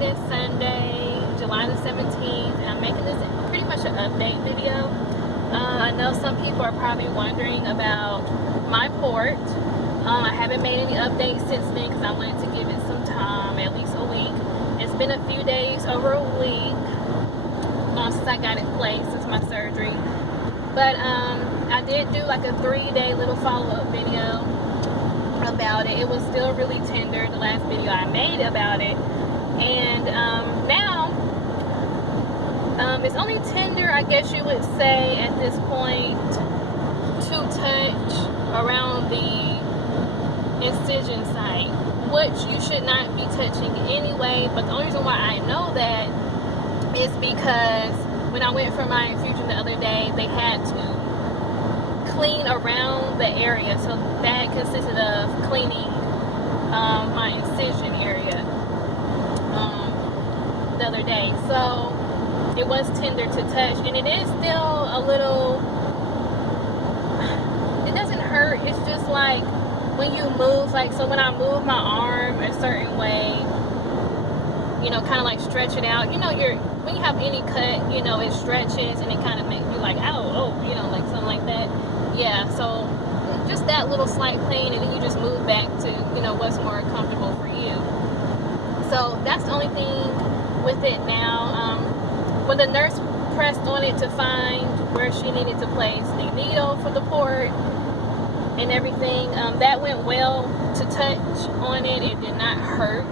It is Sunday, July the 17th, and I'm making this pretty much an update video. I know some people are probably wondering about my port. I haven't made any updates since then because I wanted to give it some time, at least a week. It's been a few days, over a week, since I got it placed, since my surgery. But I did do like a 3-day little follow-up video about it. It was still really tender, the last video I made about it. And now, it's only tender, I guess you would say, at this point, to touch around the incision site, which you should not be touching anyway. But the only reason why I know that is because when I went for my infusion the other day, they had to clean around the area, so that consisted of cleaning my incision area the other day. So it was tender to touch, and it is still a little, it doesn't hurt, it's just like when you move, like, so when I move my arm a certain way, you know, kind of like stretch it out, you know, when you have any cut, you know, it stretches and it kind of makes you like, oh, you know, like something like that. Yeah, so just that little slight pain, and then you just move back to, you know, what's more comfortable for you. So that's the only thing with it now. When the nurse pressed on it to find where she needed to place the needle for the port and everything, that went well. To touch on it, it did not hurt.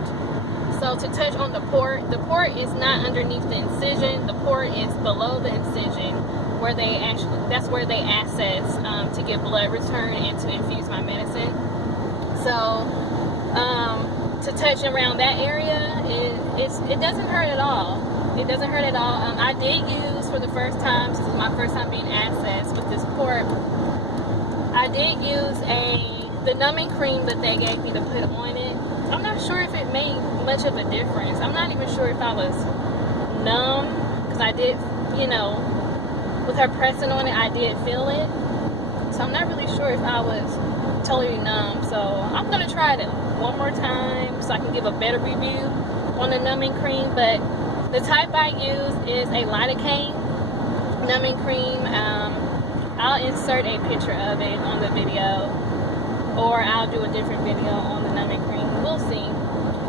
So to touch on the port is not underneath the incision. The port is below the incision, where they actually, that's where they access to get blood return and to infuse my medicine. So to touch around that area, it doesn't hurt at all. It doesn't hurt at all. I did use, for the first time, this is my first time being accessed with this port, I did use the numbing cream that they gave me to put on it. I'm not sure if it made much of a difference. I'm not even sure if I was numb, because I did, you know, with her pressing on it, I did feel it. So I'm not really sure if I was totally numb. So I'm going to try it one more time so I can give a better review on the numbing cream. But the type I use is a lidocaine numbing cream. I'll insert a picture of it on the video, or I'll do a different video on the numbing cream. We'll see.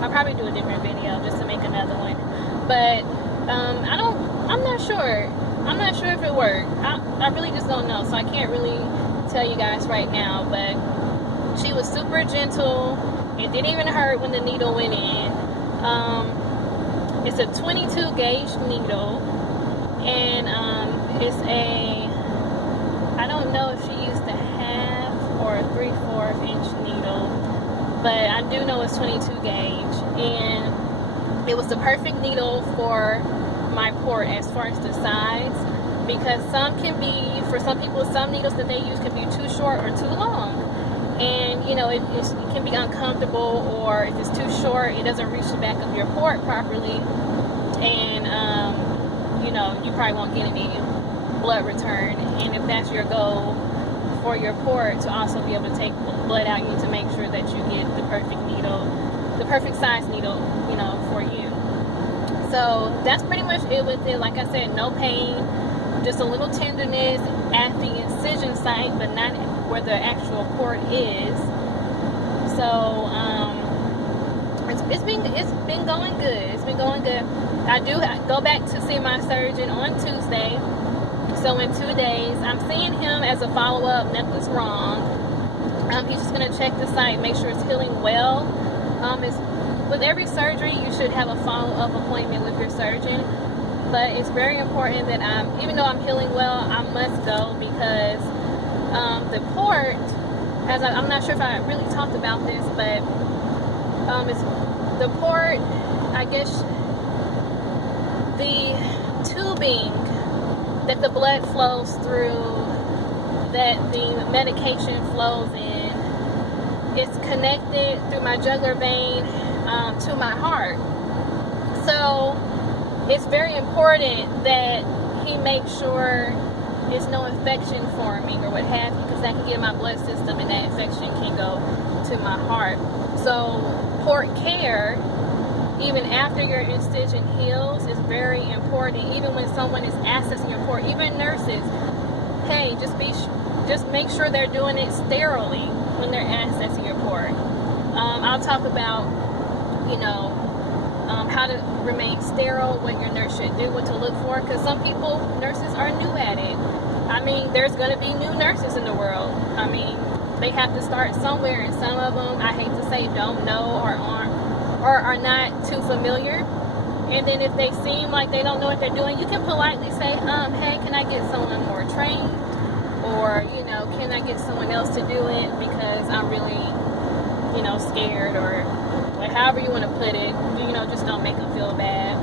I'll probably do a different video just to make another one. But I'm not sure. I'm not sure if it worked. I really just don't know, so I can't really tell you guys right now. But she was super gentle. It didn't even hurt when the needle went in. It's a 22 gauge needle, and it's I don't know if she used a half or a 3/4 inch needle, but I do know it's 22 gauge, and it was the perfect needle for my port as far as the size, because some can be, for some people, some needles that they use can be too short or too long, and you know, it can be uncomfortable, or if it's too short, it doesn't reach the back of your port properly, and you know, you probably won't get any blood return. And if that's your goal for your port, to also be able to take blood out, you need to make sure that you get the perfect needle, the perfect size needle, you know, for you. So that's pretty much it with it. Like I said, no pain, just a little tenderness at the incision site, but not where the actual port is. So it's been going good. It's been going good. I do go back to see my surgeon on Tuesday. So in 2 days, I'm seeing him as a follow-up. Nothing's wrong. He's just going to check the site, make sure it's healing well. With every surgery, you should have a follow-up appointment with your surgeon. But it's very important that even though I'm healing well, I must go, because the port, I'm not sure if I really talked about this, but it's the port, I guess, the tubing that the blood flows through, that the medication flows in, it's connected through my jugular vein to my heart. So it's very important that he makes sure there's no infection forming or what have you, because that can get in my blood system and that infection can go to my heart. So port care even after your incision heals, is very important. Even when someone is accessing your port, even nurses, hey, just make sure they're doing it sterilely when they're accessing your port. I'll talk about, you know, how to remain sterile, what your nurse should do, what to look for, because some people, nurses, are new at it. I mean, there's going to be new nurses in the world. I mean, they have to start somewhere, and some of them, I hate to say, don't know or are not too familiar. And then if they seem like they don't know what they're doing, you can politely say, hey, can I get someone more trained? Or, you know, can I get someone else to do it because I'm really, you know, scared, or however you want to put it, you know, just don't make them feel bad.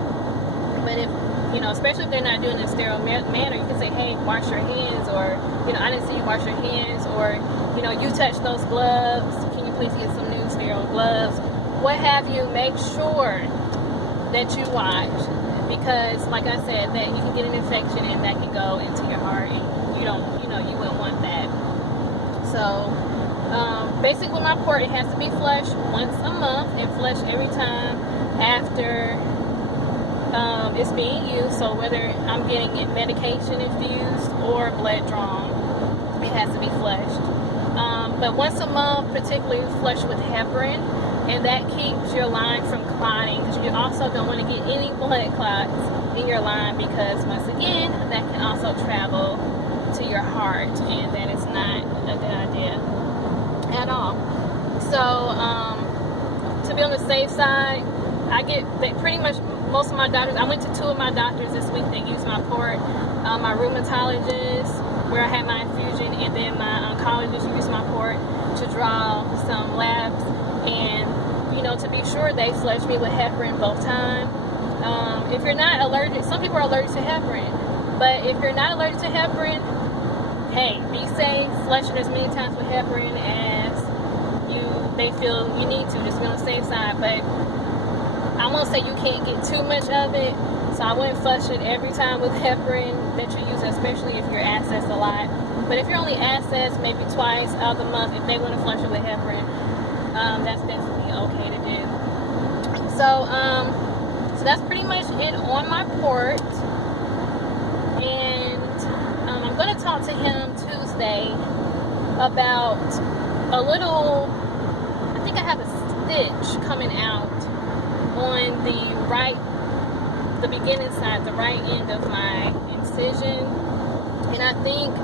But if, you know, especially if they're not doing it in a sterile manner, you can say, hey, wash your hands, or, you know, I didn't see you wash your hands, or, you know, you touched those gloves, can you please get some new sterile gloves? What have you, make sure that you wash, because like I said, that you can get an infection and that can go into your heart, and you don't, you know, you wouldn't want that. So basically with my port, it has to be flushed once a month and flushed every time after it's being used. So whether I'm getting it medication infused or blood drawn, it has to be flushed. But once a month, particularly flush with heparin, and that keeps your line from clotting, because you also don't want to get any blood clots in your line, because once again, that can also travel to your heart, and that is not a good idea at all. So to be on the safe side, pretty much most of my doctors, I went to 2 of my doctors this week that used my port. My rheumatologist, where I had my infusion, and then my oncologist used my port to draw some labs, and, you know, to be sure, they flushed me with heparin both times. If you're not allergic, some people are allergic to heparin, but if you're not allergic to heparin, hey, be safe, flush it as many times with heparin as they feel you need to, just be on the safe side. But I won't say you can't get too much of it, so I wouldn't flush it every time with heparin that you're using, especially if you're accessed a lot. But if you're only accessed maybe twice out of the month, if they want to flush it with heparin, that's definitely okay to do. So that's pretty much it on my port. And I'm going to talk to him Tuesday about a little, I think I have a stitch coming out on the beginning side, the right end of my incision. And I think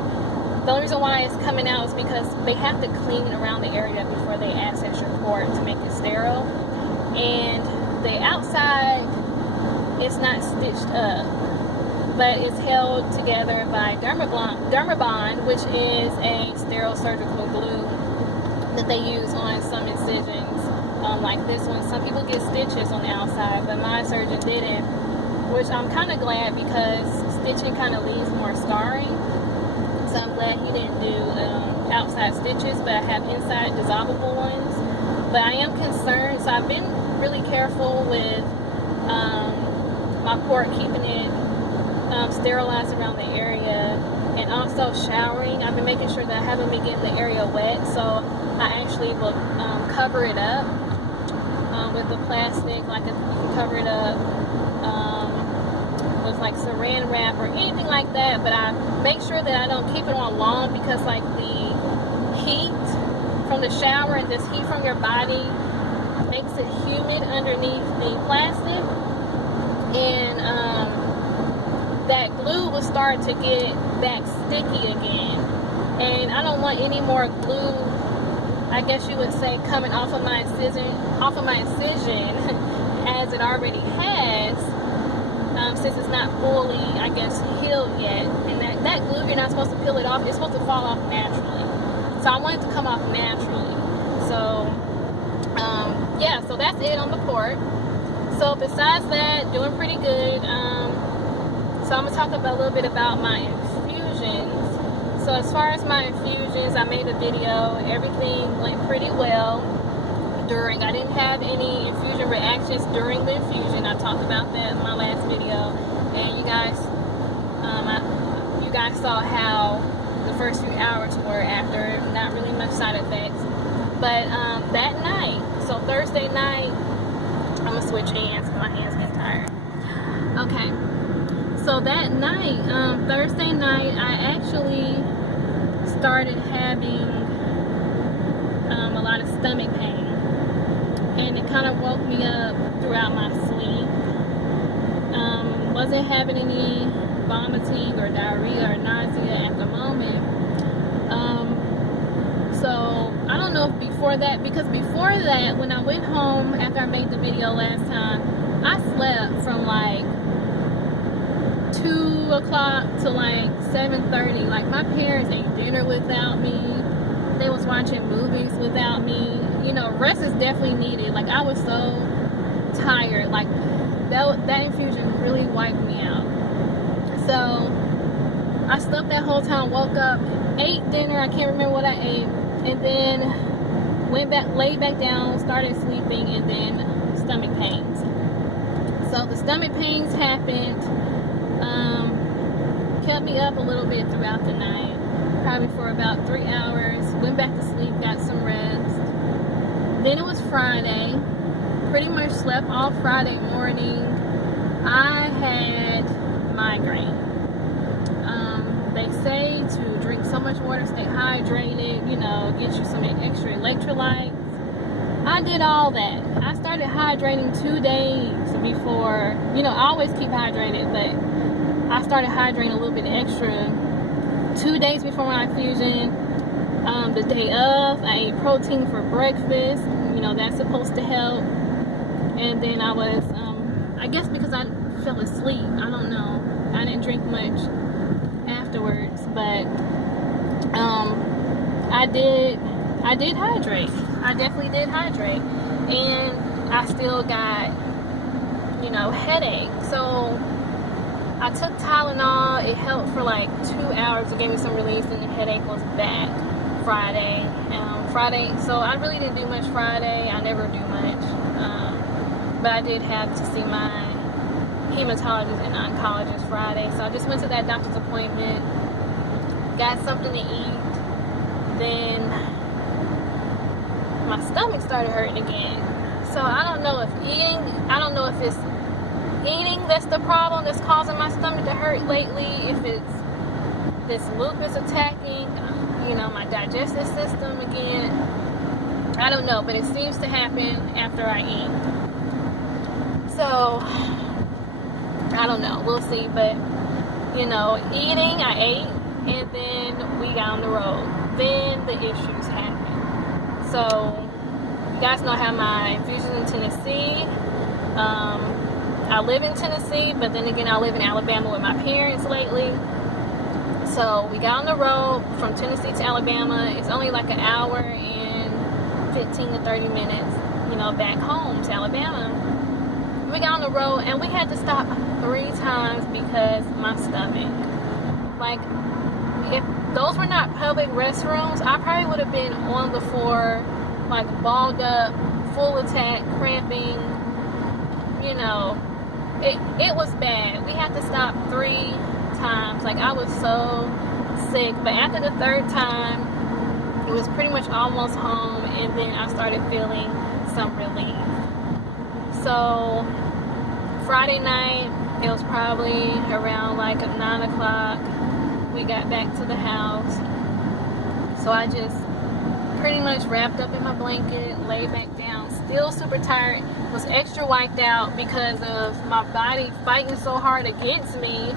the only reason why it's coming out is because they have to clean around the area before they access your port to make it sterile. And the outside, it's not stitched up, but it's held together by Dermabond, which is a sterile surgical glue that they use on some incisions, like this one. Some people get stitches on the outside, but my surgeon didn't, which I'm kind of glad, because stitching kind of leaves more scarring. So I'm glad he didn't do outside stitches, but I have inside dissolvable ones. But I am concerned, so I've been really careful with my port, keeping it sterilized around the area, and also showering. I've been making sure that I haven't been getting the area wet, so I actually will cover it up with the plastic, like you can cover it up with like saran wrap or anything like that. But I make sure that I don't keep it on long, because like the heat from the shower and this heat from your body makes it humid underneath the plastic, and that glue will start to get back sticky again, and I don't want any more glue, I guess you would say, coming off of my incision as it already has, since it's not fully, I guess, healed yet. And that glue, you're not supposed to peel it off, it's supposed to fall off naturally. So I want it to come off naturally. So yeah, so that's it on the port. So besides that, doing pretty good. So I'm going to talk about a little bit about my infusions. So as far as my infusions, I made a video. Everything went pretty well during. I didn't have any infusion reactions during the infusion. I talked about that in my last video. And you guys saw how the first few hours were after. Not really much side effects. But that night, so Thursday night, I'm gonna switch hands because my hands get tired. Okay, so that night, Thursday night, I actually started having a lot of stomach pain, and it kind of woke me up throughout my sleep. Wasn't having any vomiting or diarrhea or nausea at the moment. So I don't know if before that, because before that, when I went home after I made the video last time, I slept from like 2 o'clock to like 7:30. Like, my parents ate dinner without me. They was watching movies without me. You know, rest is definitely needed. Like, I was so tired. Like, that infusion really wiped me out. So I slept that whole time, woke up, ate dinner, I can't remember what I ate, and then went back, laid back down, started sleeping, and then stomach pains. So the stomach pains happened, kept me up a little bit throughout the night, probably for about 3 hours, went back to sleep, got some rest. Then it was Friday, pretty much slept all Friday morning. I had migraine. They say to drink so much water, stay hydrated, you know, get you some extra electrolytes. I did all that. I started hydrating 2 days before, you know, I always keep hydrated, but I started hydrating a little bit extra 2 days before my infusion. The day of, I ate protein for breakfast. You know, that's supposed to help. And then I was, I guess because I fell asleep, I don't know, I didn't drink much afterwards, but I did hydrate. I definitely did hydrate, and I still got, you know, headache. So I took Tylenol. It helped for like 2 hours. It gave me some relief, and the headache was back Friday. So I really didn't do much Friday. I never do much, but I did have to see my hematologist and oncologist Friday. So I just went to that doctor's appointment, got something to eat, then my stomach started hurting again. So I don't know if it's eating that's the problem that's causing my stomach to hurt lately, if it's this lupus attacking, you know, my digestive system again. I don't know, but it seems to happen after I eat. So I don't know, we'll see. But, you know, eating, I ate, and then we got on the road. Then the issues happened. So you guys know I have my infusion in Tennessee. I live in Tennessee, but then again I live in Alabama with my parents lately. So we got on the road from Tennessee to Alabama. It's only like an hour and 15 to 30 minutes, you know, back home to Alabama. We got on the road and we had to stop 3 times because my stomach. Like, if those were not public restrooms, I probably would have been on the floor, like balled up, full attack, cramping, you know. It was bad. We had to stop 3 times. Like, I was so sick. But after the 3rd time, it was pretty much almost home, and then I started feeling some relief. So Friday night, it was probably around like 9 o'clock. We got back to the house. So I just pretty much wrapped up in my blanket, laid back down, still super tired, was extra wiped out because of my body fighting so hard against me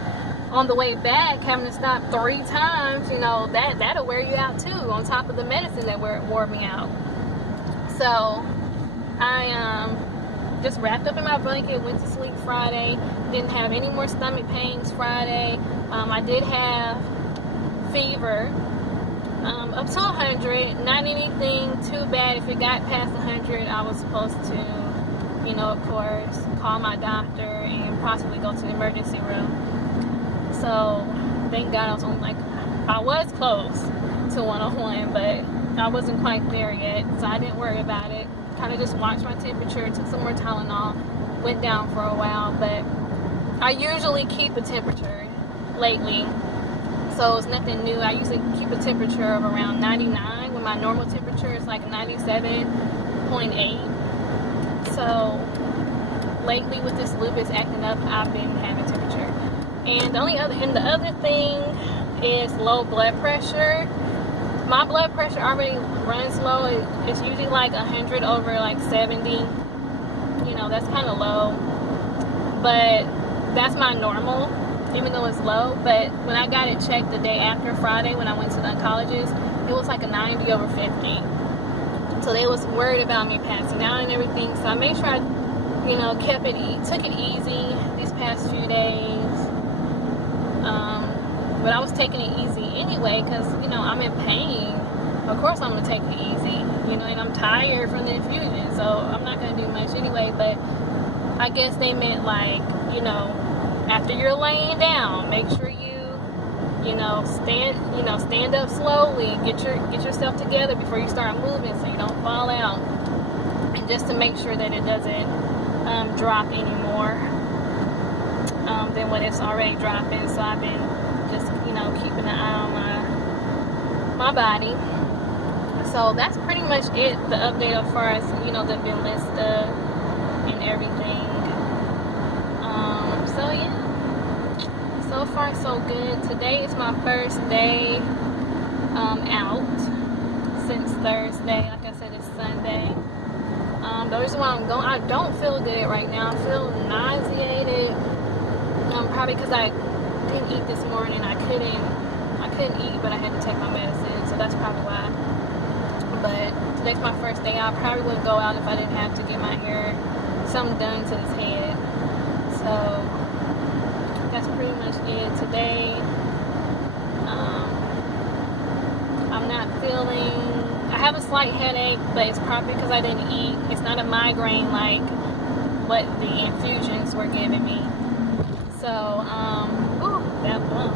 on the way back, having to stop 3 times. You know, that'll wear you out too, on top of the medicine that wore me out. So I just wrapped up in my blanket, went to sleep Friday, didn't have any more stomach pains Friday. I did have fever, up to 100, not anything too bad. If it got past 100, I was supposed to, you know, of course, call my doctor and possibly go to the emergency room. So thank God I was close to 101, but I wasn't quite there yet, so I didn't worry about it. Kind of just watched my temperature, took some more Tylenol, went down for a while. But I usually keep a temperature lately, so it's nothing new. I usually keep a temperature of around 99 when my normal temperature is like 97.8. So lately with this lupus acting up, I've been having temperature. And the other thing is low blood pressure. My blood pressure already runs low. It's usually like 100 over like 70. You know, that's kind of low. But that's my normal, even though it's low. But when I got it checked the day after Friday, when I went to the oncologist, it was like a 90 over 50. So they was worried about me passing out and everything. So I made sure I, you know, took it easy these past few days. But I was taking it easy anyway because, you know, I'm in pain. Of course I'm going to take it easy, you know, and I'm tired from the infusion, so I'm not going to do much anyway. But I guess they meant like, you know, after you're laying down, make sure you know, stand up slowly, get yourself together before you start moving so you don't fall out, and just to make sure that it doesn't drop anymore than what it's already dropping. So I've been just, you know, keeping an eye on my body. So that's pretty much it, the update as far as, you know, the Benlysta and everything. So yeah, so far so good. Today is my first day out since Thursday. Like I said, it's Sunday. The reason why I'm going, I don't feel good right now. I feel nauseated. Probably because I didn't eat this morning. I couldn't eat, but I had to take my medicine, so that's probably why. But today's my first day out. I probably wouldn't go out if I didn't have to get my hair, something done to this head. So that's pretty much it today. I'm not feeling, I have a slight headache, but it's probably because I didn't eat. It's not a migraine like what the infusions were giving me. So, ooh, that bump.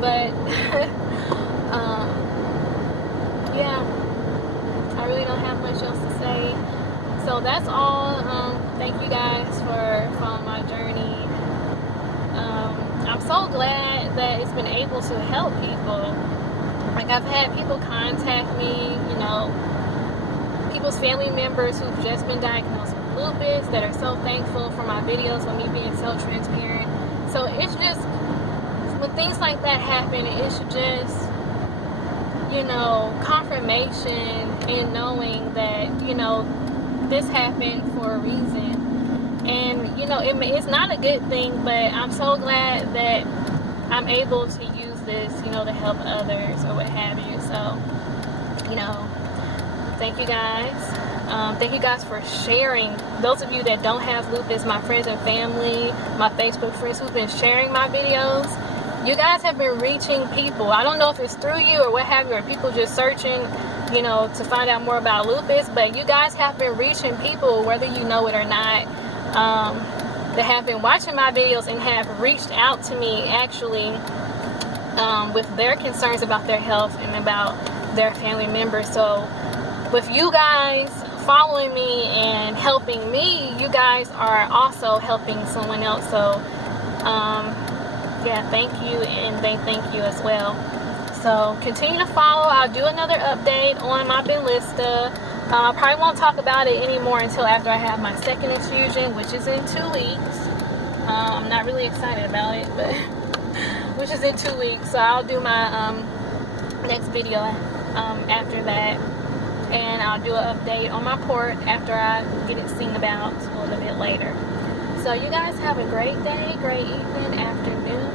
But, yeah, I really don't have much else to say. So that's all. Thank you guys for following my journey. I'm so glad that it's been able to help people. Like, I've had people contact me, you know, people's family members who've just been diagnosed with lupus that are so thankful for my videos, for me being so transparent. So it's just, when things like that happen, it's just, you know, confirmation and knowing that, you know, this happened for a reason. And, you know, it's not a good thing, but I'm so glad that I'm able to use this, you know, to help others or what have you. So, you know, thank you guys. Thank you guys for sharing. Those of you that don't have lupus, my friends and family, my Facebook friends who've been sharing my videos, you guys have been reaching people. I don't know if it's through you or what have you, or people just searching, you know, to find out more about lupus, but you guys have been reaching people, whether you know it or not, that have been watching my videos and have reached out to me actually with their concerns about their health and about their family members. So with you guys following me and helping me, you guys are also helping someone else. So yeah, thank you, and they thank you as well. So continue to follow. I'll do another update on my Benlysta. I probably won't talk about it anymore until after I have my second infusion, which is in 2 weeks. I'm not really excited about it, but which is in 2 weeks. So I'll do my next video after that, and I'll do an update on my port after I get it seen about a little bit later. So you guys have a great day, great evening, afternoon.